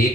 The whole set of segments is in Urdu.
1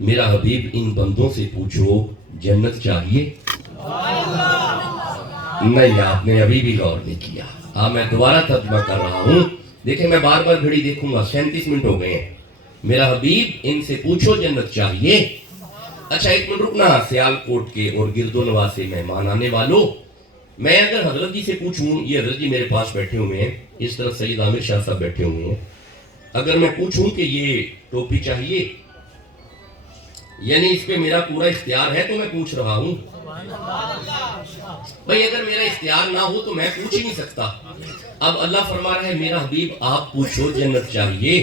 میرا حبیب ان بندوں سے پوچھو جنت چاہیے؟ نہیں، آپ نے ابھی بھی غور نہیں کیا. میں دوبارہ ترجمہ کر رہا ہوں. دیکھیں میں بار بار گھڑی دیکھوں گا، 37 منٹ ہو گئے ہیں. میرا حبیب ان سے پوچھو جنت چاہیے. اچھا ایک منٹ رکنا. سیال کوٹ کے اور گرد و نواح سے مہمان آنے والوں، میں اگر حضرت جی سے پوچھوں، یہ حضرت جی میرے پاس بیٹھے ہوئے ہیں، اس طرف سید عامر شاہ صاحب بیٹھے ہوئے ہیں، اگر میں پوچھوں کہ یہ ٹوپی چاہیے، یعنی اس پہ میرا پورا اختیار ہے تو میں پوچھ رہا ہوں. بھئی اگر میرا اختیار نہ ہو تو میں پوچھ ہی نہیں سکتا. اب اللہ فرما رہا ہے میرا حبیب آپ پوچھو جنت چاہیے.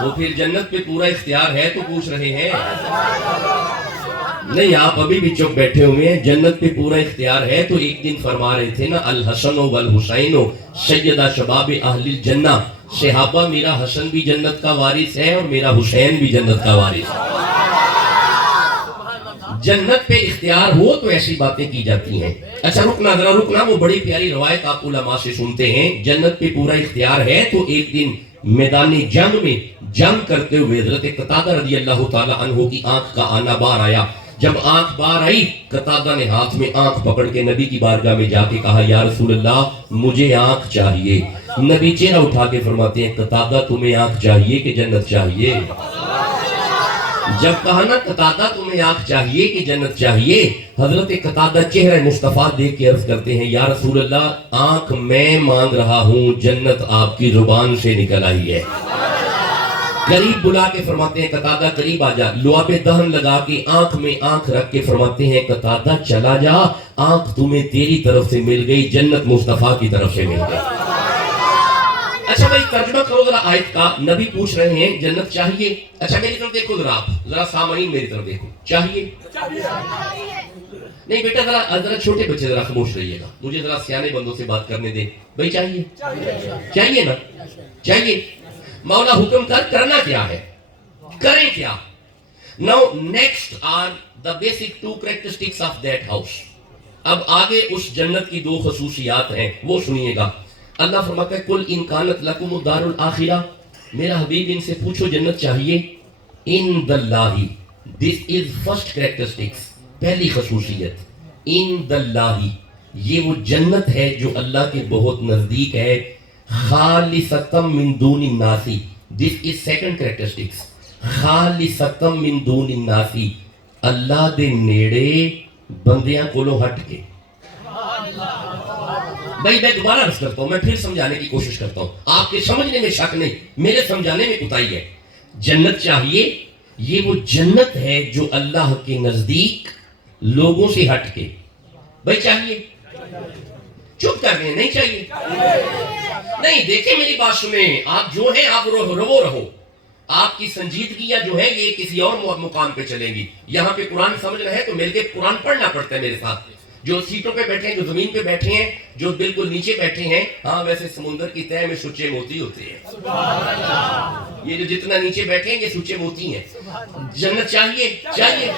تو پھر جنت پہ پورا اختیار ہے تو پوچھ رہے ہیں. نہیں، آپ ابھی بھی چپ بیٹھے ہوئے ہیں. جنت پہ پورا اختیار ہے تو ایک دن فرما رہے تھے نا، الحسن والحسین سیدہ شباب اہل الجنہ. صحابہ میرا حسن بھی جنت کا وارث ہے اور میرا حسین بھی جنت کا وارث ہے. جنت پہ اختیار ہو تو ایسی باتیں کی جاتی ہیں. اچھا رکنا ذرا رکنا، وہ بڑی پیاری روایت آپ علماء سے سنتے ہیں. جنت پہ پورا اختیار ہے تو ایک دن میدان جنگ میں جنگ کرتے ہوئے حضرت قتادہ رضی اللہ تعالی عنہ کی آنکھ کا آنا بار آیا. جب آنکھ بار آئی، قتادہ نے ہاتھ میں آنکھ پکڑ کے نبی کی بارگاہ میں جا کے کہا یا رسول اللہ مجھے آنکھ چاہیے. نبی چہرہ اٹھا کے فرماتے ہیں قتادہ تمہیں آنکھ چاہیے کہ جنت چاہیے؟ جب کہا نا قتادہ تمہیں آنکھ چاہیے کہ جنت چاہیے، حضرت قتادہ چہرہ مصطفیٰ دیکھ کے عرض کرتے ہیں یا رسول اللہ آنکھ میں مانگ رہا ہوں، جنت آپ کی زبان سے نکل آئی ہے. قریب بلا کے فرماتے ہیں قتادہ قریب آ جا. لعاب دہن لگا کے آنکھ میں آنکھ رکھ کے فرماتے ہیں قتادہ چلا جا، آنکھ تمہیں تیری طرف سے مل گئی، جنت مصطفیٰ کی طرف سے مل گئی. اچھا بھائی ترجمہ کرو ذرا آیت کا. نبی پوچھ رہے ہیں جنت چاہیے. اچھا میری طرف دیکھو ذرا، آپ ذرا سامعین میری طرف دیکھو. چاہیے؟ نہیں بیٹا ذرا چھوٹے بچے ذرا خاموش رہیے گا، مجھے ذرا سیانے بندوں سے بات کرنے دیں. بھائی چاہیے؟ چاہیے نا؟ چاہیے. مولا حکم کرنا کیا ہے، کریں کیا؟ Now next are the basic two characteristics of that house. اب آگے اس جنت کی دو خصوصیات ہیں، وہ سنیے گا. اللہ فرماتا ہے کل ان کانت لکم الدار الاخرہ. میرا حبیب ان سے پوچھو جنت چاہیے. ان اللہ، this is first characteristics، پہلی خصوصیت. ان اللہ، یہ وہ جنت ہے جو اللہ کے بہت نزدیک ہے. خالصتم من دون الناس، this is second characteristics. خالصتم من دون الناس، اللہ دے نیڑے بندیاں کولو ہٹ کے. بھائی میں دوبارہ عرض کرتا ہوں، میں پھر سمجھانے کی کوشش کرتا ہوں. آپ کے سمجھنے میں شک نہیں، میرے سمجھانے میں کوتاہی ہے. جنت چاہیے، یہ وہ جنت ہے جو اللہ کے نزدیک لوگوں سے ہٹ کے. بھائی چاہیے؟ چپ کر رہے ہیں نہیں چاہیے؟ نہیں دیکھیں میری بات سنیں، آپ جو ہیں آپ رہو. آپ کی سنجیدگیاں جو ہیں یہ کسی اور مقام پہ چلیں گی. یہاں پہ قرآن سمجھ رہے ہیں تو مل کے قرآن پڑھنا پڑتا ہے میرے ساتھ. جو سیٹوں پہ بیٹھے ہیں، جو زمین پہ بیٹھے ہیں، جو بالکل نیچے بیٹھے ہیں، ہاں ویسے سمندر کی تہہ میں سچے موتی ہوتے ہیں. یہ جو جتنا نیچے بیٹھے ہیں یہ سچے موتی ہیں. جنت چاہیے؟ چاہیے.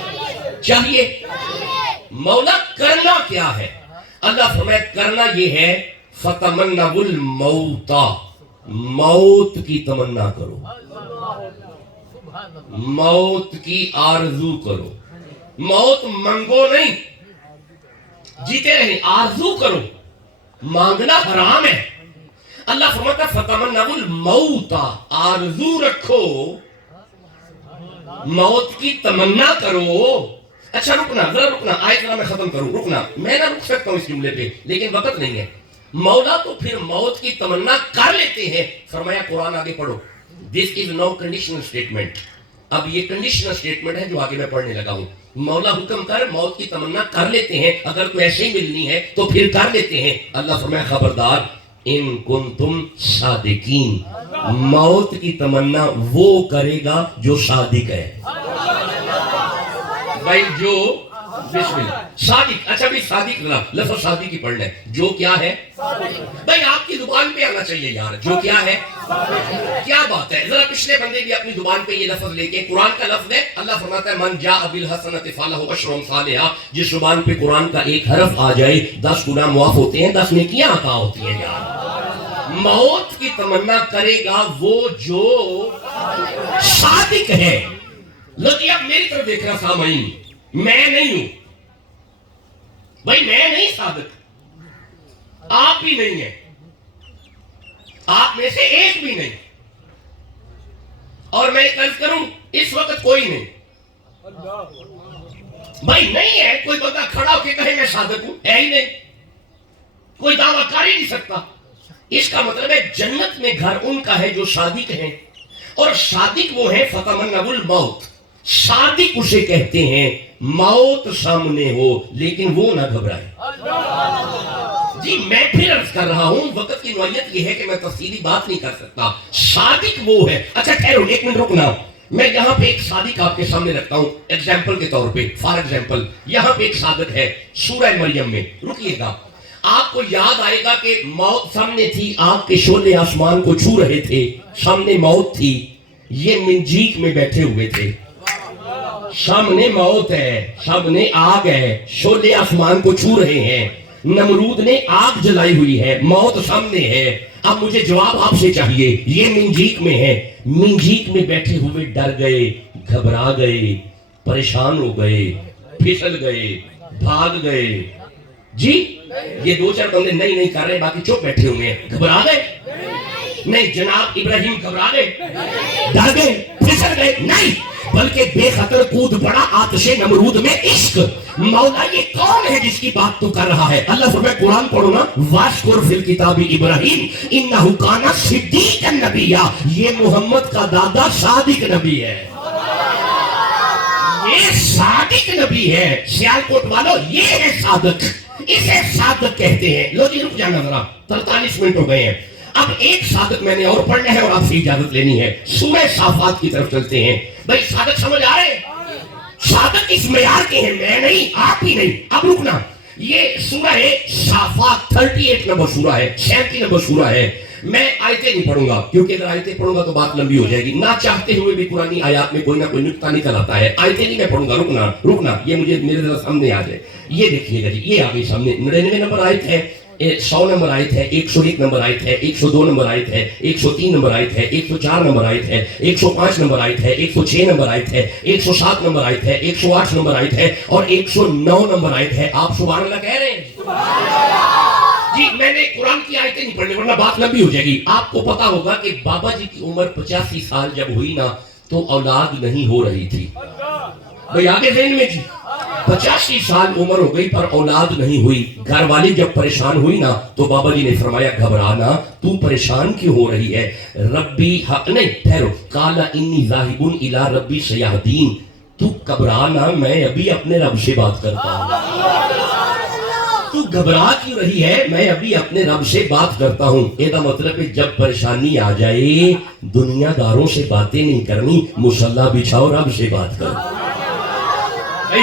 چاہیے. مولا کرنا کیا ہے؟ اللہ فرمائے کرنا یہ ہے فتمنوا الموت، موت کی تمنا کرو، موت کی آرزو کرو. موت منگو نہیں، جیتے رہیں آرزو کرو. مانگنا حرام ہے. اللہ فرماتا فتمنوا الموت، آرزو رکھو، موت کی تمنا کرو. اچھا رکنا ذرا رکنا، آیت ذرا میں ختم کروں. رکنا، میں نہ رک سکتا ہوں اس جملے پہ لیکن وقت نہیں ہے. مولا تو پھر موت کی تمنا کر لیتے ہیں. فرمایا قرآن آگے پڑھو. This is no conditional statement. اب یہ کنڈیشنل سٹیٹمنٹ ہے جو آگے میں پڑھنے لگا ہوں. مولا حکم کر موت کی تمنا کر لیتے ہیں، اگر کوئی ایسے ہی ملنی ہے تو پھر کر لیتے ہیں. اللہ فرمایا خبردار ان کنتم صادقین، موت کی تمنا وہ کرے گا جو صادق ہے. بھائی جو بسم اللہ صادق. اچھا بھی صادق لفظ صادق ہی پڑھنا ہے. جو کیا ہے بھائی آپ کی زبان پہ آنا چاہیے یار. جو کیا ہے، کیا بات ہے. ذرا پچھلے بندے بھی اپنی زبان پہ یہ لفظ لے کے، قرآن کا لفظ ہے. اللہ فرماتا ہے من جاء بالحسنۃ فلہ عشر امثالھا. جس زبان پہ قرآن کا ایک حرف آ جائے 10 گناہ معاف ہوتے ہیں، 10 نیکیاں عطا ہوتی ہیں. یار موت کی تمنا کرے گا وہ جو صادق ہے. لو جی اب میری طرف دیکھ رہا سامعین, میں نہیں ہوں بھائی, میں نہیں صادق, آپ بھی نہیں ہیں, آپ میں سے ایک بھی نہیں, اور میں عرض کروں اس وقت کوئی نہیں بھائی, نہیں ہے کوئی بندہ کھڑا ہو کے کہے میں صادق ہوں, ہے ہی نہیں, کوئی دعویٰ کر ہی نہیں سکتا. اس کا مطلب ہے جنت میں گھر ان کا ہے جو صادق ہیں, اور صادق وہ ہے فتمنوا الموت. صادق اسے کہتے ہیں موت سامنے ہو لیکن وہ نہ گھبرائے. جی میں پھر عرض کر رہا ہوں, وقت کی نوعیت یہ ہے کہ میں تفصیلی بات نہیں کر سکتا. صادق وہ ہے. اچھا ٹھہرو ایک منٹ رکنا, میں یہاں پہ ایک صادق آپ کے سامنے رکھتا ہوں ایگزامپل کے طور پہ. فار ایگزامپل یہاں پہ ایک صادق ہے سورہ مریم میں, رکیے گا, آپ کو یاد آئے گا کہ موت سامنے تھی, آگ کے شعلے آسمان کو چھو رہے تھے, سامنے موت تھی, یہ منجیک میں بیٹھے ہوئے تھے. سامنے موت ہے, سامنے آگ ہے, شعلے آسمان کو چھو رہے ہیں, نمرود نے آگ جلائی ہوئی ہے, موت سامنے ہے. اب مجھے جواب آپ سے چاہیے, یہ منجیک میں ہے, منجیک میں بیٹھے ہوئے ڈر گئے, گھبرا گئے, پریشان ہو گئے, پھسل گئے, بھاگ گئے. جی یہ دو چار بندے نہیں کر رہے, باقی چپ بیٹھے ہوئے ہیں. گھبرا گئے نہیں, جناب ابراہیم گھبرا گئے, ڈر گئے, پھسل گئے نہیں, بلکہ بے خطر کود پڑا آتش نمرود میں عشق. مولا یہ کون ہے جس کی بات تو کر رہا ہے؟ اللہ فرمائے, قرآن پڑھو نا, وَاشْكُرْ فِي الْكِتَابِ إِبْرَاہِيمَ إِنَّهُ كَانَ صِدِّيقًا نَبِيًّا. یہ محمد کا دادا صادق نبی ہے, یہ صادق نبی ہے. سیالکوٹ والو یہ ہے صادق, اسے صادق کہتے ہیں. لو جی رک جانا ذرا, 43 منٹ ہو گئے ہیں. اب ایک صادق میں نے اور پڑھنا ہے اور آپ سے اجازت لینی ہے. سورہ صافات کی طرف چلتے ہیں. بھائی صادق سمجھ آ رہے ہیں؟ صادق اس معیار کے ہیں, میں نہیں, آپ ہی نہیں. اب رکنا, یہ سورہ ہے صافات, 38 نمبر سورہ ہے, 37 نمبر سورہ ہے. میں آیتیں نہیں پڑھوں گا کیونکہ اگر آیتیں پڑھوں گا تو بات لمبی ہو جائے گی. نہ چاہتے ہوئے بھی قرآنی آیات میں کوئی نہ کوئی نکتہ نکل آتا ہے. آیتیں نہیں میں پڑھوں گا, رکنا, یہ مجھے میرے ذرا سامنے آ جائے. یہ دیکھیے گا جی, یہ آگے سامنے 99 نمبر آیت ہے, 100 نمبر آیت ہے, 101 نمبر آیت ہے, 102 نمبر آیت ہے, 103 نمبر آیت ہے, 104 نمبر آیت ہے, 105 نمبر آیت ہے, 106 نمبر آیت ہے, 107 نمبر آیت ہے, 108 نمبر آیت ہے اور 109 نمبر آیت ہے. آپ سبحان اللہ کہہ رہے ہیں؟ جی میں نے قرآن کی آیتیں نہیں پڑھنے ورنہ بات لمبی ہو جائے گی. آپ کو پتا ہوگا کہ بابا جی کی عمر 85 سال جب ہوئی نا تو اولاد نہیں ہو رہی تھی. بھئی آگے ذہن میں جی, 85 سال عمر ہو گئی پر اولاد نہیں ہوئی. گھر والی جب پریشان ہوئی نا تو بابا جی نے فرمایا گھبرانا, تو پریشان کیوں ہو رہی ہے؟ ربی نہیں ٹھہرو, قال انی ذاہب الی ربی سیہدین. تو گھبرانا, میں ابھی اپنے رب سے بات کرتا ہوں. تو گھبرا کیوں رہی ہے؟ میں ابھی اپنے رب سے بات کرتا ہوں. یہ کا مطلب ہے جب پریشانی آ جائے دنیا داروں سے باتیں نہیں کرنی, مصلی بچھاؤ, رب سے بات کرو.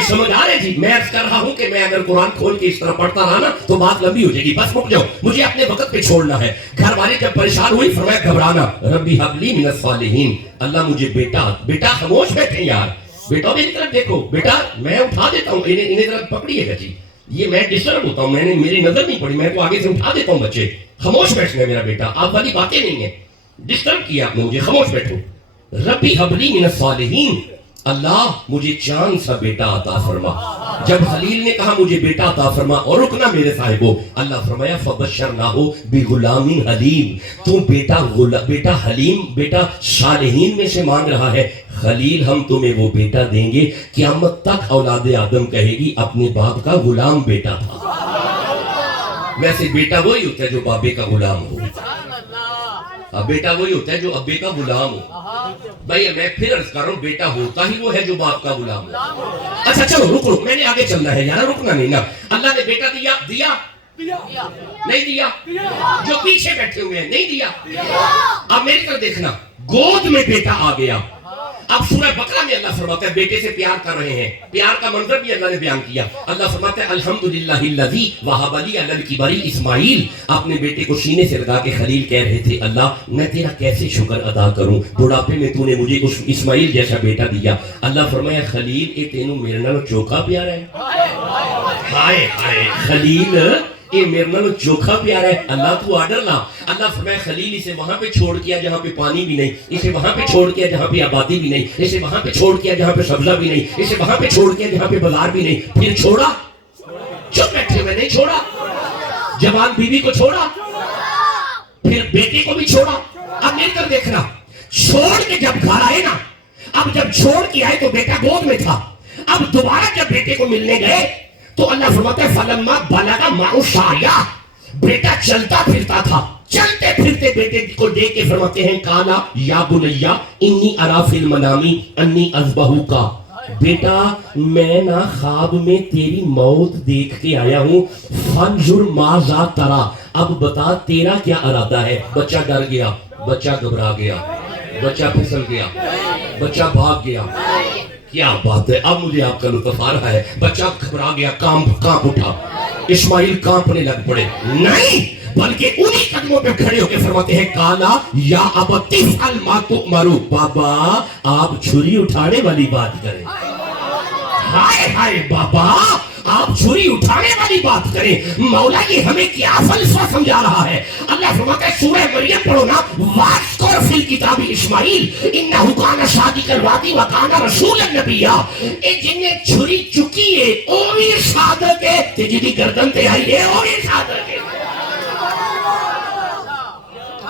سمجھ آ رہے جی؟ میں عرض کر رہا ہوں کہ میں اگر قرآن کھول کے اس طرح پڑھتا رہا نا تو بات لمبی ہو جائے گی. بس رک جاؤ, مجھے اپنے وقت پہ چھوڑنا ہے. گھر والے جب پریشان ہوئی فرمایا گھبرانا, ربی حب لی من الصالحین, اللہ مجھے بیٹا خاموش بیٹھے یار, بیٹا میری طرف دیکھو, بیٹا میں اٹھا دیتا ہوں, انہیں طرف پکڑیے گا جی, یہ میں ڈسٹرب ہوتا ہوں, میں نے میری نظر نہیں پڑی, میں تو آگے سے اٹھا دیتا ہوں. بچے خاموش بیٹھنا ہے میرا بیٹا, آپ والی باتیں نہیں ہیں, ڈسٹرب کیا آپ نے مجھے, خاموش بیٹھو. ربی حب لی من الصالحین, اللہ مجھے چاند سا بیٹا عطا فرما. جب خلیل نے کہا مجھے بیٹا عطا فرما, اور رکنا میرے صاحبو, اللہ فرمایا فبشرناہ بغلام حلیم. تو بیٹا حلیم, بیٹا صالحین میں سے مانگ رہا ہے. خلیل ہم تمہیں وہ بیٹا دیں گے, قیامت تک اولاد آدم کہے گی اپنے باپ کا غلام بیٹا تھا. ویسے بیٹا وہی ہوتا ہے جو بابے کا غلام ہو, اب بیٹا وہی ہوتا ہے جو ابے کا غلام ہو. بھائی میں پھر عرض کر رہا ہوں, بیٹا ہوتا ہی وہ ہے جو باپ کا غلام ہو. اچھا چلو رک, میں نے آگے چلنا ہے یار, رکنا نہیں نا. اللہ نے بیٹا دیا نہیں دیا, جو پیچھے بیٹھے ہوئے ہیں نہیں دیا. اب میری طرف دیکھنا, گود میں بیٹا آ گیا. اب سورہ بقرہ میں اللہ فرماتا ہے بیٹے سے پیار کر رہے ہیں, پیار کا منظر بھی اللہ نے بیان کیا. اللہ فرماتا ہے الحمدللہ الذی وہب لی علی الکبر اسماعیل. اپنے بیٹے کو سینے سے لگا کے خلیل کہہ رہے تھے, اللہ میں تیرا کیسے شکر ادا کروں, بڑھاپے میں تو نے مجھے اس اسماعیل جیسا بیٹا دیا. اللہ فرمایا خلیل اے تینوں میرے نال چوکا پیارا ہے. ہائے ہائے, خلیل اے میرے نال چوکھا پیارا ہے اللہ تو آرڈر لا. اللہ فرمایا خلیل اسے وہاں پہ چھوڑ کیا جہاں پہ پانی بھی نہیں, اسے وہاں پہ چھوڑ کیا جہاں پہ آبادی بھی نہیں, اسے وہاں پہ چھوڑ کیا جہاں پہ سبزہ بھی نہیں, اسے وہاں پہ چھوڑ کیا جہاں پہ بازار بھی نہیں. پھر چھوڑا, چپ بیٹھے ہوئے نہیں چھوڑا. جوان بیوی کو چھوڑا, پھر بیٹے کو بھی چھوڑا. اب میرے کر دیکھنا, چھوڑ کے جب گھر آئے نا, اب جب چھوڑ کے آئے تو بیٹا گود میں تھا. اب دوبارہ جب بیٹے کو ملنے گئے تو اللہ فرماتا ہے فلما بلغ معه السعي, بیٹا چلتا پھرتا تھا. چلتے پھرتے بیٹے کو دیکھ کے فرماتے ہیں کالا یا بنیا انی ارا فی المنام انی اذبحک, بیٹا میں نا خواب میں تیری موت دیکھ کے آیا ہوں. فانظر ماذا ترى, اب بتا تیرا کیا ارادہ ہے. بچہ ڈر گیا, بچہ گھبرا گیا, بچہ پھسل گیا, بچہ بھاگ گیا. کیا بات ہے, اب مجھے آپ کا لطف آ رہا ہے. بچہ گھبرا گیا, کانپ اٹھا. اسماعیل کانپنے لگ پڑے. نہیں, بلکہ انہی قدموں پہ کھڑے ہو کے فرماتے ہیں کالا یا ابت افعل ما تؤمر, بابا آپ چھری اٹھانے والی بات کریں. ہائے ہائے بابا, آپ چھری اٹھانے والی بات کریں. مولا یہ ہمیں کیا فلسفہ سمجھا رہا ہے. اللہ فرماتا ہے سورہ مریم پڑھو نا, واذکر فی الکتاب اسماعیل انہ کان صادق الوعد وکان رسولا نبیا. اے جن چھری چکی ہے او بھی صادق ہے, تے جدی گردن تے آئی ہے او بھی صادق ہے.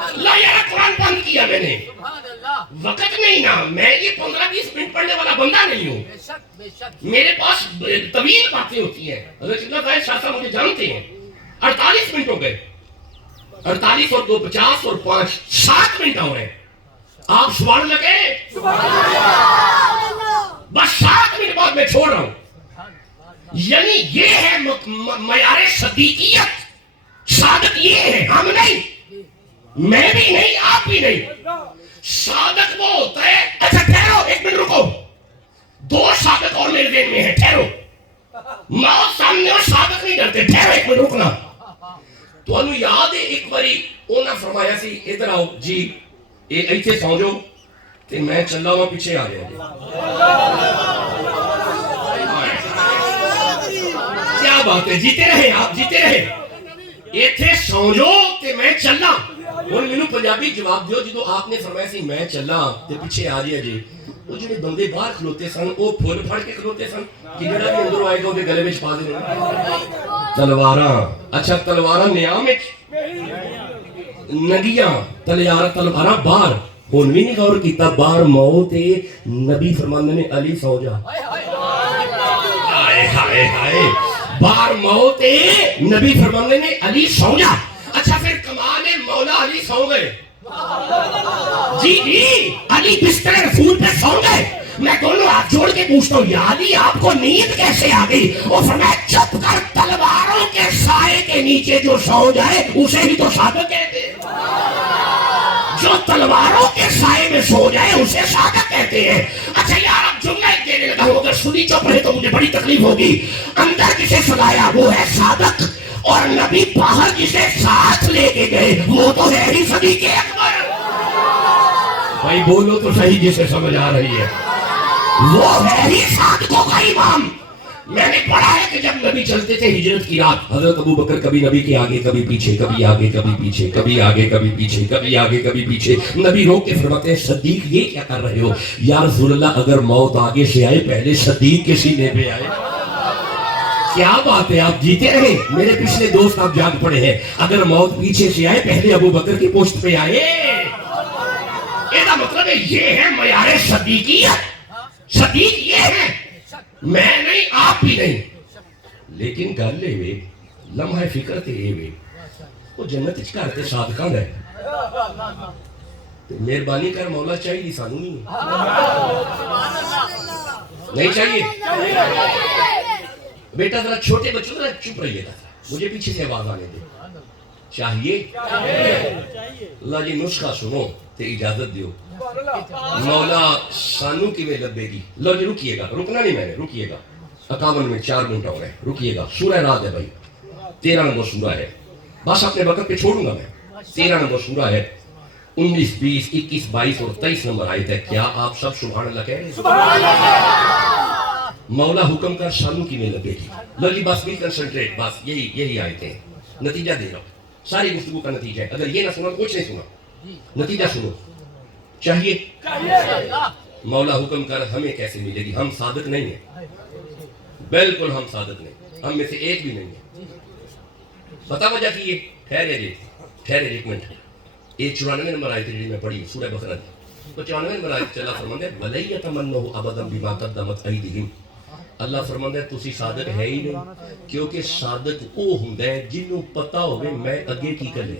اللہ یار قرآن بند کیا میں نے, وقت نہیں نا, میں یہ 15-20 منٹ پڑھنے والا بندہ نہیں ہوں. میرے پاس طویل باتیں ہوتی ہیں. حضرت شبلا صاحب شاہ صاحب مجھے جانتے ہیں. 48 منٹ ہو گئے, 48 اور 2 50 اور 5 7 منٹ ہو رہے ہیں. آپ سبحان اللہ کہیں, بس 7 منٹ بعد میں چھوڑ رہا ہوں. یعنی یہ ہے معیار صدیقیت. صادق یہ ہے, ہم نہیں, میں بھی نہیں, آپ بھی نہیں. صادق وہ ہوتا ہے. اچھا ٹھہرو, 1 منٹ رکو. 2 صادق اور میرے ذہن میں ہے, ٹھہرو. موت سامنے اور صادق نہیں ڈرتے. ٹھہرو 1 منٹ رکنا. تو انہوں یاد ہے ایک باری انہوں نے فرمایا سی ادھر آؤ جی, ایتھے سو جاؤ تے میں چلا ہوا پیچھے آ گیا. کیا بات ہے, جیتے رہے آپ, جیتے رہے. ایتھے سو جاؤ تے میں چلا. ہن مینوں پنجابی جواب دیو, جدوں آپ نے فرمایا سی میں چلا تے پیچھے آ جیا جی, وہ جڑے بندے باہر کھلوتے سن وہ پھول پھڑ کے کھلوتے سن کہ جڑا بھی اندر آئے گا وہ گلے وچ پا دے تلواراں. اچھا تلواراں نیام وچ نگیاں تلواراں باہر. ہن بھی نہیں غور کیتا, باہر موت ہے, نبی فرماندے نے علی سو جا. ہائے ہائے ہائے, باہر موت ہے, نبی فرماندے نے علی سو جا. اچھا پھر کمال ہے, مولا علی سو گئے. جی جی, علی بستر رسول پہ سو گئے. میں دونوں ہاتھ جوڑ کے پوچھتا ہوں, یا علی آپ کو نیند کیسے آ گئی؟ وہ فرمایا چپ کر, تلواروں کے سائے کے نیچے جو سو جائے اسے ہی تو صادق کہتے ہیں. جو تلواروں کے سائے میں سو جائے اسے صادق کہتے ہیں. اچھا یار اب جملہ ایک دینے لگا ہوں, اگر سنی چپ رہے تو مجھے بڑی تکلیف ہوگی. اندر جسے سلایا وہ ہے صادق, اور نبی باہر جسے ساتھ لے کے گئے وہ تو ہے ہی صدیق اکبر. بھائی بولو تو صحیح جسے سمجھ آ رہی ہے, وہ ہے ہی صادقوں کا امام. میں نے پڑھا ہے کہ جب نبی چلتے تھے ہجرت کی رات, حضرت ابو بکر کبھی نبی کے آگے کبھی پیچھے, کبھی آگے کبھی پیچھے, کبھی آگے کبھی پیچھے, کبھی آگے کبھی پیچھے. نبی روک کے فرماتے ہیں صدیق یہ کیا کر رہے ہو؟ یا رسول اللہ اگر موت آگے سے آئے پہلے صدیق کے سینے پہ آئے. کیا بات ہے, آپ جیتے رہے. میرے پچھلے دوست آپ جاگ پڑے ہیں, اگر موت پیچھے سے آئے پہلے ابو بکر کی پشت پہ آئے. یہ مطلب ہے یہ ہے معیار صدیقیت. صدیق یہ ہے, میں نہیں, آپ بھی نہیں. لیکن گل لے وے لمحہ فکر تے اے وے, وہ جنت وچ گھر تے صادقاں دا ہے. مہربانی کر مولا, چاہیے سانو نہیں چاہیے. بیٹا ذرا چھوٹے بچوں ذرا چپ رہیے گا, مجھے پیچھے سے آواز آنے دے. چاہیے اللہ جی نسخہ سنو تے اجازت دیو. مولا سانو کیویں لبے گی. لو جی رکیے گا, رکنا نہیں میں نے, رکیے گا. 51 میں 4 منٹ ہو رہے ہیں, رکیے گا. سورہ رات ہے بھائی, 13 نمبر سورہ ہے. بس اپنے وقت پہ چھوڑوں گا میں. 13 نمبر سورہ ہے. 19 20 21 22 اور 23 نمبر آیت ہے. کیا آپ سب سبحان اللہ کہہ رہے ہیں؟ سبحان اللہ. مولا حکم کر سانو کیویں لبے گی. لو جی بس بھی کنسنٹریٹ, بس یہی آیتیں. نتیجہ دے رہا ہوں، ساری گفتگو کا نتیجہ ہے. اگر یہ نہ سنا تو کچھ نہیں سنا. نتیجہ سنو. چاہیے مولا حکم کر ہمیں کیسے ملے گی؟ ہم صادق نہیں ہیں، بالکل ہم صادق نہیں، ہم میں سے ایک بھی نہیں ہے. پتہ وجہ کی یہ؟ ٹھہرے ایک منٹ. یہ 94 نمبر آیت ہے میں پڑھی سورہ بقرہ کی. تو 94 نمبر آیت اللہ فرماتا ہے وَلَن يَتَمَنَّوْا أَبَدًا بِمَا قَدَّمَتْ أَيْدِيهِمْ. اللہ فرماتا ہے تسی صادق ہے ہی نہیں، کیونکہ صادق وہ ہوندا ہے جنوں پتہ ہوے میں اگے کی کرے.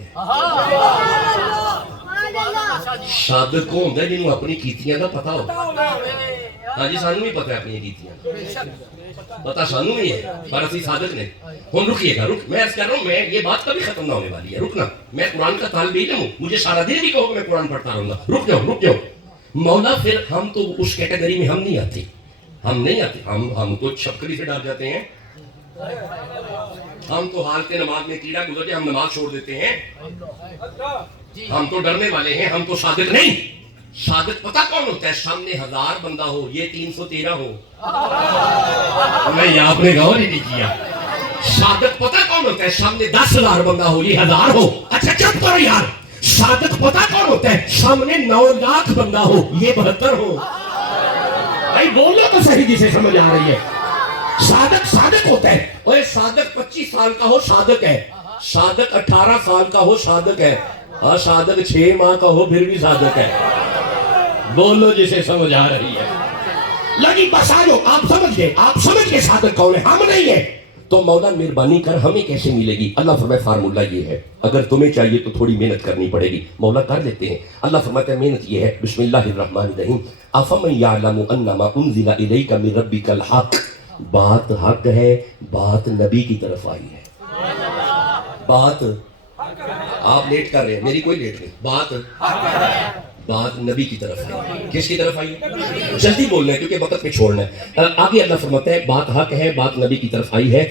صادق ہوندا ہے جنوں اپنی کیتیاں دا پتہ ہو. ہاں جی سانوں بھی پتہ ہے اپنی کیتیاں، پتہ سانوں بھی ہے، پر اسی صادق نہیں. ہم رکیے گا، میں عرض کر رہا ہوں، میں یہ بات کبھی ختم نہ ہونے والی ہے. رکنا، میں قرآن کا طالب علم ہوں، مجھے سارا دن بھی کہو کہ میں قرآن پڑھتا رہوں گا. رک جاؤ. مولا پھر ہم تو اس کیٹیگری میں ہم نہیں آتے، ہم تو چھپکلی سے ڈال جاتے ہیں. ہم تو حالت نماز میں کیڑا گزر کے ہم نماز چھوڑ دیتے ہیں. ہم تو ڈرنے والے ہیں، ہم تو صادق نہیں. صادق پتہ کون ہوتا ہے؟ سامنے 1000 بندہ ہو، یہ 313 ہو. نہیں آپ نے غور ہی نہیں کیا. صادق پتہ کون ہوتا ہے؟ سامنے 10,000 بندہ ہو، یہ 1000 ہو. اچھا چپ کرو یار. صادق پتہ کون ہوتا ہے؟ سامنے 9 لاکھ بندہ ہو، یہ 72 ہو. بھائی بولو تو صحیح جسے سمجھ آ رہی ہے. صادق ہوتا ہے. اور صادق 25 سال کا ہو صادق ہے، صادق 18 سال کا ہو صادق ہے، اور صادق 6 ماہ کا ہو پھر بھی صادق ہے. بولو جسے سمجھ آ رہی ہے. لگی بس آ جاؤ، آپ سمجھ گئے صادق کون ہے، ہم نہیں ہے. تو مولا مہربانی کر ہمیں کیسے ملے گی؟ اللہ فرمائے فارمولہ یہ ہے، اگر تمہیں چاہیے تو تھوڑی محنت کرنی پڑے گی. مولا کر لیتے ہیں. اللہ فرماتا ہے محنت یہ ہے. بسم اللہ الرحمن الرحیم. افمن یعلم انما انزل الیک من ربک الحق. بات حق ہے، بات نبی کی طرف آئی ہے. بات آپ لیٹ کر رہے ہیں، میری کوئی لیٹ نہیں. بات نبی کی طرف آئی. کس کی طرف آئی؟ جلدی بولنا ہے کیونکہ وقت پہ چھوڑنا ہے. آگے اللہ فرماتا ہے بات حق ہے، بات نبی کی طرف آئی ہے.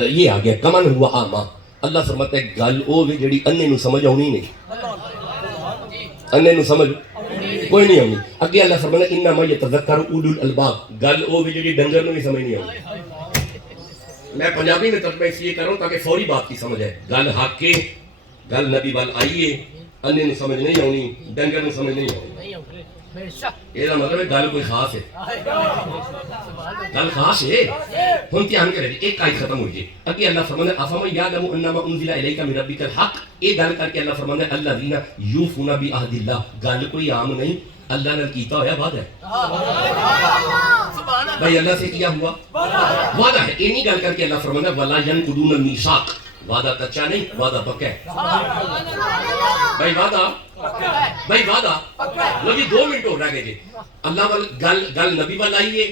یہ آ گیا کمن ہوا آما. اللہ فرماتا ہے گل او وی جڑی انے نو سمجھ آونی نہیں، انے نو سمجھ کوئی نہیں آونی. اگے اللہ فرماتا ہے انما یتذکر اولو الالباب. گل او وی جڑی ڈنگر نو نہیں سمجھ نہیں آونی. میں پنجابی میں ترجمہ اس لیے کر رہا ہوں تاکہ فوری بات کی سمجھ ہے. گل حق کے، گل نبی وال آئیے، انے نو سمجھ نہیں آنی، ڈنگر نو سمجھ نہیں آنی. یہ مطلب ہے گل کوئی خاص ہے، گل خاص ہے. ہن دھیان کرے جی، ایک آیت ختم ہوئی ہے. اگے اللہ فرماتا ہے افمن یعلم انما انزل الیک من ربک الحق. یہ گل کر کے اللہ فرماتا ہے الذین یوفون بعہد اللہ. گل کوئی عام نہیں، اللہ نے کیتا ہوا وعدہ ہے. بھائی اللہ سے کیا ہوا وعدہ ہے. یہ نہیں گل کر کے اللہ فرماتا ہے ولا ینقضون المیثاق. وعدہ کچا نہیں، وعدہ پکا ہے. بھائی وعدہ لو جی 2 منٹ ہو رہ گئے جی. اللہ گل نبی وال آئیے،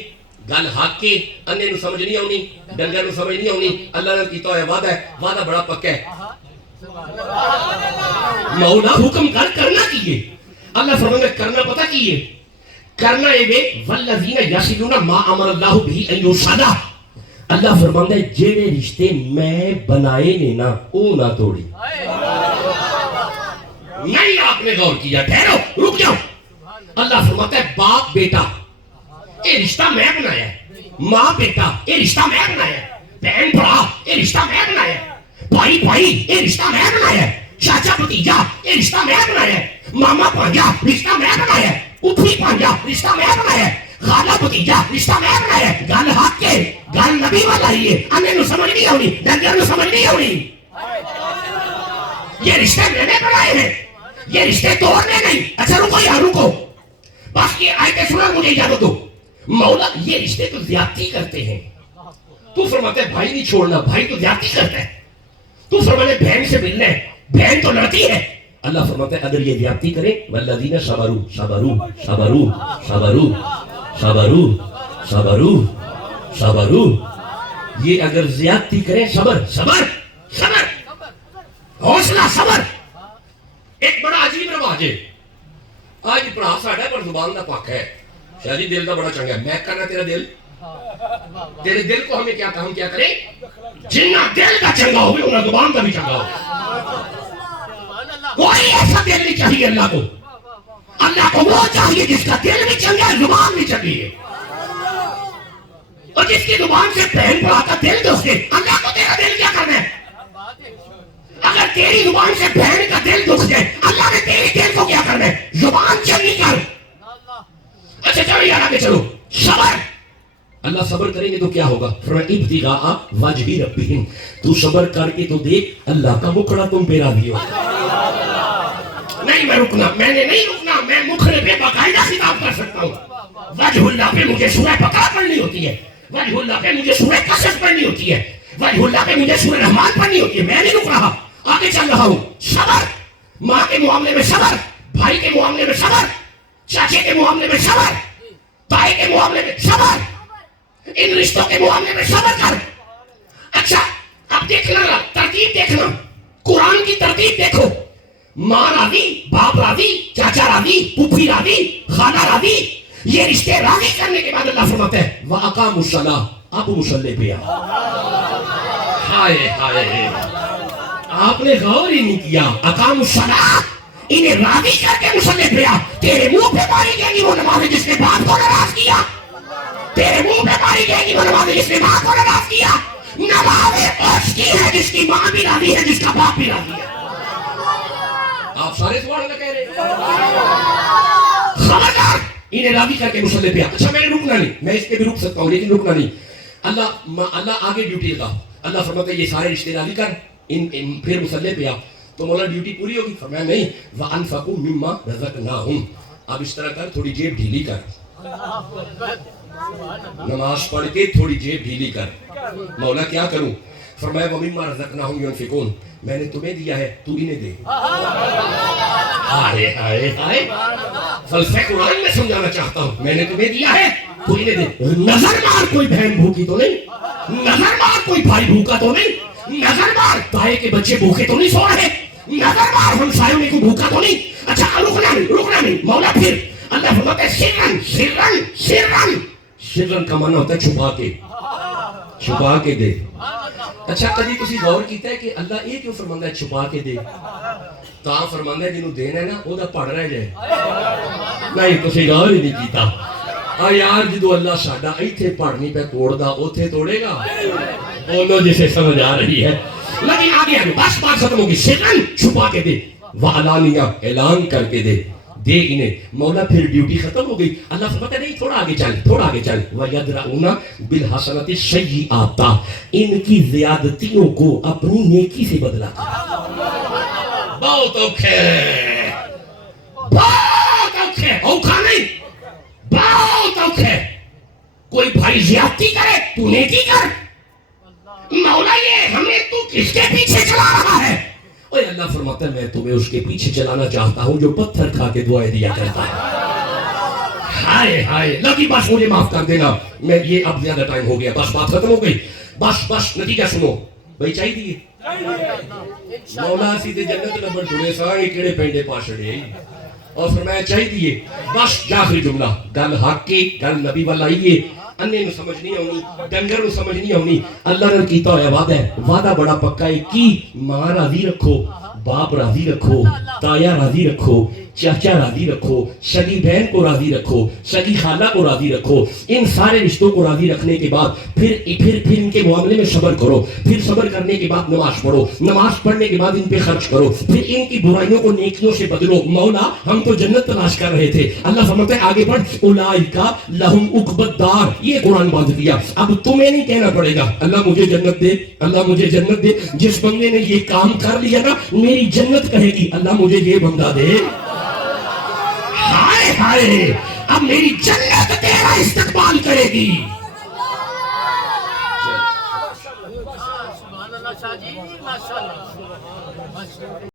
گل حق کے، انے نو سمجھ نہیں آنی، ڈنگر نو سمجھ نہیں آنی. اللہ نے کیتا ہوا وعدہ ہے، وعدہ بڑا پکا ہے. مولا حکم کرنا کیے. اللہ فرماتا ہے کرنا پتہ کیے، کرنا یہ وے والذین یصلون ما امر اللہ بہ ان یوصل. اللہ فرماتا ہے جڑے رشتے میں بنائے نے نا وہ نہ توڑی. نہیں آپ نے غور کیا، ٹھہرو رک جاؤ. اللہ فرماتا ہے باپ بیٹا یہ رشتہ میں بنایا ہے، ماں بیٹا یہ رشتہ میں بنایا ہے، بہن بھرا یہ رشتہ میں بنایا ہے، بھائی یہ رشتہ میں بنایا ہے، چاچا بھتیجا یہ رشتہ میں بنایا ہے، ماما پانجا رشتہ میں بنایا ہے، اپھی پانجا رشتہ میں بنایا ہے، خالہ بھتیجا رشتہ میں بنایا ہے. گل حق کے، گل نبی والا ہی ہے. انے نو سمجھ نہیں آنی، ڈنگر نو سمجھ نہیں آنی. یہ رشتے میں نے بنائے ہیں، یہ رشتے توڑنے نہیں. اچھا رکو یار رکو، بس یہ آیتیں سنا مجھے اجازت دو. مولا یہ رشتے تو زیادتی کرتے ہیں. تو فرماتا ہے بھائی نہیں چھوڑنا، بھائی تو زیادتی کرتا ہے. تو فرماتا ہے بہن سے ملنا ہے، بہن تو لڑتی ہے. اللہ فرماتا ہے اگر یہ زیادتی کرے والذین صبروا صبروا صبروا صبروا صبروا صبروا صبروا. یہ اگر زیادتی کرے صبر صبر صبر حوصلہ صبر. ایک بڑا عجیب رواج ہے آج بڑا ساڑھا پر زبان دا پاک ہے. شاہ جی دل دا بڑا چنگا ہے، میں کرنا تیرا دل، تیرے دل کو ہمیں کیا کہا، ہم کیا کریں جنہ دل کا چنگا ہوئے انہا زبان دا بھی چنگا ہو. کوئی ایسا دل نہیں چاہیے اللہ کو. اللہ کو وہ چاہیے جس کا دل بھی چنگا ہے، زبان بھی چنگی ہے. اور جس کی زبان سے بہن بھرا کا دل دوستے. اللہ کو تیرا دل کیا کرنا ہے؟ اگر تیری زبان سے بہن کا دل دکھ جائے، اللہ نے تیرے دل کو کیا کرنا ہے؟ زبان چلنی کر. اچھا چلو یار آگے چلو. صبر. اللہ صبر کریں گے تو کیا ہوگا؟ ابتغاء وجہ ربہم، تو صبر کر کے تو دیکھ اللہ کا مکھڑا تم پہ راضی ہو. نہیں میں رکنا، میں نے نہیں رکنا، میں مکھڑے پہ باقاعدہ خطاب کر سکتا ہوں. وجہ اللہ پہ مجھے سورہ بقرہ پڑھنی ہوتی ہے، وجہ اللہ پہ مجھے سورہ قصص پڑھنی ہوتی ہے، وجہ اللہ پہ مجھے سورہ رحمان پڑھنی ہوتی ہے. میں نہیں رک رہا، آگے چل رہا ہوں. صبر. ماں کے معاملے میں صبر، بھائی کے معاملے میں صبر، چاچے کے معاملے میں صبر، تائی کے معاملے میں صبر، ان رشتوں کے معاملے میں صبر کر. اچھا اب دیکھنا، ترتیب دیکھنا، قرآن کی ترتیب دیکھو. ماں راضی، باپ راضی، چاچا راضی، پھوپھی راضی، خالہ راضی، یہ رشتے راضی کرنے کے بعد اللہ فرماتا ہے وَأَقَامُوا الصَّلَاةَ، اب مصلی پہ آ. ہائے ہائے، آپ نے غور ہی نہیں کیا. اقاموا الصلاۃ، انہیں راضی کر کے مصلی پہ آ. تیرے منہ پہ ماری جائے گی وہ نماز جس نے باپ کو ناراض کیا. تیرے منہ پہ ماری جائے گی وہ نماز جس نے ماں کو ناراض کیا. نماز اس کی ہے جس کی ماں بھی راضی ہے، جس کا باپ بھی راضی ہے. آپ سارے سبحان اللہ کہہ رہے ہیں. خبردار، انہیں راضی کر کے مصلی پہ آ. اچھا میں نے رکنا نہیں، میں اس کے بھی رک سکتا ہوں لیکن رکنا نہیں. اللہ آگے ڈیوٹی لگا. اللہ فرماتا ہے یہ سارے رشتے راضی کر، پھر مصلی پہ آ. تو مولا ڈیوٹی پوری ہوگی؟ فرمایا نہیں. وَأَنفَقُوا مِمَّا رَزَقْنَاهُمْ، اب اس طرح کر تھوڑی جیب ڈھیلی کر. نماز پڑھ کے تھوڑی جیب ڈھیلی کر. مولا کیا کروں؟ فرمایا وَمِمَّا رَزَقْنَاهُمْ يُنْفِقُونَ، میں نے تمہیں دیا ہے تو انہیں دے. ہائے ہائے ہائے، فلسفہ قرآن میں سمجھانا چاہتا ہوں. میں نے تمہیں دیا ہے تو انہیں دے. نظر مار کوئی بہن بھوکی تو نہیں، نظر مار کوئی بھائی بھوکا تو نہیں، نظر مار تائے کے بچے بھوکے تو نہیں سو رہے، نظر مار ہمسایوں میں کوئی بھوکا تو نہیں. اچھا رکنا نہیں. مولا پھر اللہ فرماتا ہے سرن سرن سرن. سرن کا معنی ہوتا ہے چھپا کے، چھپا کے دے. اچھا کبھی تسی غور کیتا ہے کہ اللہ یہ کیوں فرماندا ہے چھپا کے دے؟ تا فرماندا ہے جنوں دینا ہے نا او دا پڑھ رہ جائے. نہیں تسی غور ہی نہیں کیتا. یار جدو اللہ ساڈا ایتھے پڑھنی پہ توڑدا اوتھے توڑے گا. بولو جسے سمجھ آ رہی ہے. لیکن آگے بس بات ختم ہوگی. سرن چھپا کے دے، وعلانیہ اعلان کر کے دے انہیں. مولا پھر ڈیوٹی ختم ہو گئی. اللہ فرماتا نہیں تھوڑا آگے چل، تھوڑا آگے چل. وَيَدْرَعُونَ بِالْحَسَنَةِ السَّيِّئَةَ، ان کی زیادتیوں کو اپنی نیکی سے بدلا کر. بہت اوکھے، بہت اوکھے، اوکھا نہیں، بہت اوکھے. کوئی بھائی زیادتی کرے تو نیکی کر. مولا یہ ہمیں تو کس کے پیچھے چلا رہا ہے؟ اوہ اللہ فرماتا ہے میں تمہیں اس کے پیچھے چلانا چاہتا ہوں جو پتھر کھا کے دعائیں دیا کرتا ہے. ہائے ہائے لگی بس مجھے معاف کر دینا، میں یہ اب زیادہ ٹائم ہو گیا. بس بات ختم ہو گئی. بس نتیجہ سنو بھائی. چاہیے دیے مولا سیدھے جنت نمبر جڑے سارے کیڑے پینڈے پاشڑے اور فرمایا چاہیے دیے. بس آخری جملہ، گل حق کی، گل نبی والا آئیے. انے نو سمجھ نہیں آنی، ڈنگر نو سمجھ نہیں آنی. اللہ نے کیتا ہوا وعدہ ہے، وعدہ بڑا پکا ہے. کی ماں راضی رکھو، باپ راضی رکھو، تایا راضی رکھو، چاچا راضی رکھو، سگی بہن کو راضی رکھو، سگی خالہ کو راضی رکھو. ان سارے رشتوں کو راضی رکھنے کے بعد پھر ان کے معاملے میں صبر کرو. پھر صبر کرنے کے بعد نماز پڑھو، نماز پڑھنے کے بعد ان پہ خرچ کرو. پھر ان کی برائیوں کو نیکیوں سے بدلو. مولا ہم تو جنت تلاش کر رہے تھے. اللہ فرماتا ہے آگے بڑھ. اولئک لہم عقبی الدار، یہ قرآن باندھ دیا. اب تمہیں نہیں کہنا پڑے گا اللہ مجھے جنت دے، اللہ مجھے جنت دے. جس بندے نے یہ کام کر لیا نا میری جنت کہے گی اللہ مجھے یہ بندہ دے. ہائے ہائے اب میری جنت تیرا استقبال کرے گی.